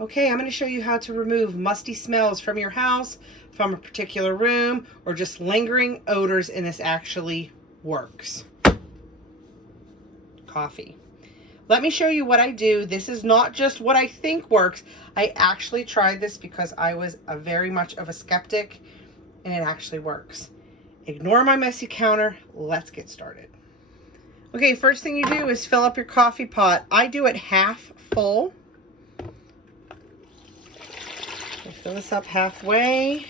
Okay, I'm going to show you how to remove musty smells from your house, from a particular room, or just lingering odors, and this actually works. Coffee. Let me show you what I do. This is not just what I think works. I actually tried this because I was very much of a skeptic, and it actually works. Ignore my messy counter. Let's get started. Okay, first thing you do is fill up your coffee pot. I do it half full. Fill this up halfway.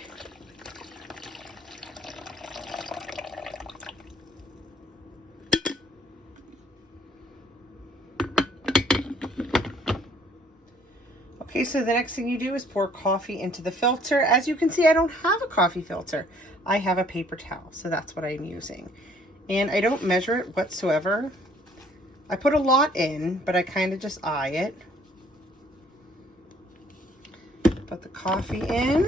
Okay, so the next thing you do is pour coffee into the filter. As you can see, I don't have a coffee filter. I have a paper towel, so that's what I'm using. And I don't measure it whatsoever. I put a lot in, but I kind of just eye it. Put the coffee in.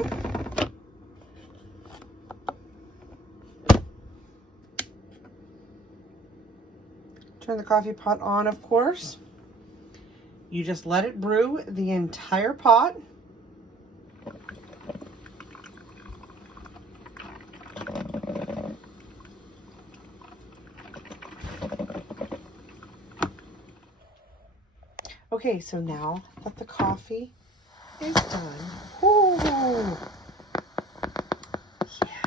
Turn the coffee pot on, of course. You just let it brew the entire pot. Okay, so now that the coffee is done, ooh, yeah,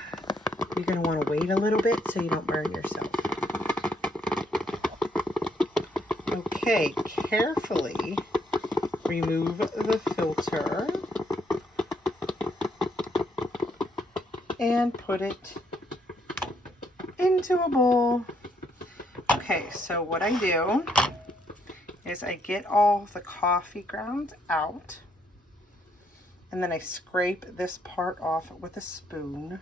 you're going to want to wait a little bit so you don't burn yourself. Okay, carefully remove the filter and put it into a bowl. Okay, so what I do is I get all the coffee grounds out, and then I scrape this part off with a spoon.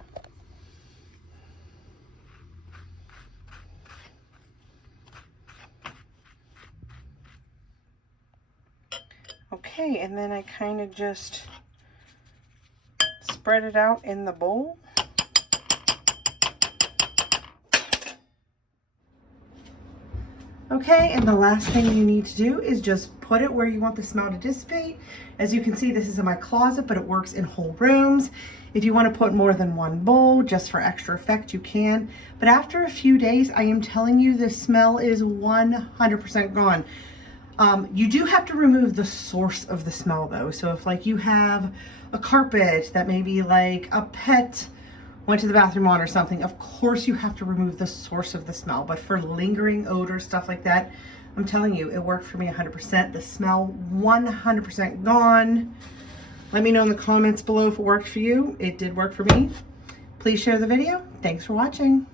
Okay, and then I kind of just spread it out in the bowl. Okay, and the last thing you need to do is just put it where you want the smell to dissipate. As you can see, this is in my closet, but it works in whole rooms. If you want to put more than one bowl, just for extra effect, you can. But after a few days, I am telling you, the smell is 100% gone. You do have to remove the source of the smell though. So if like you have a carpet that maybe like a pet went to the bathroom on or something, of course you have to remove the source of the smell. But for lingering odor, stuff like that, I'm telling you, it worked for me 100%. The smell 100% gone. Let me know in the comments below if it worked for you. It did work for me. Please share the video. Thanks for watching.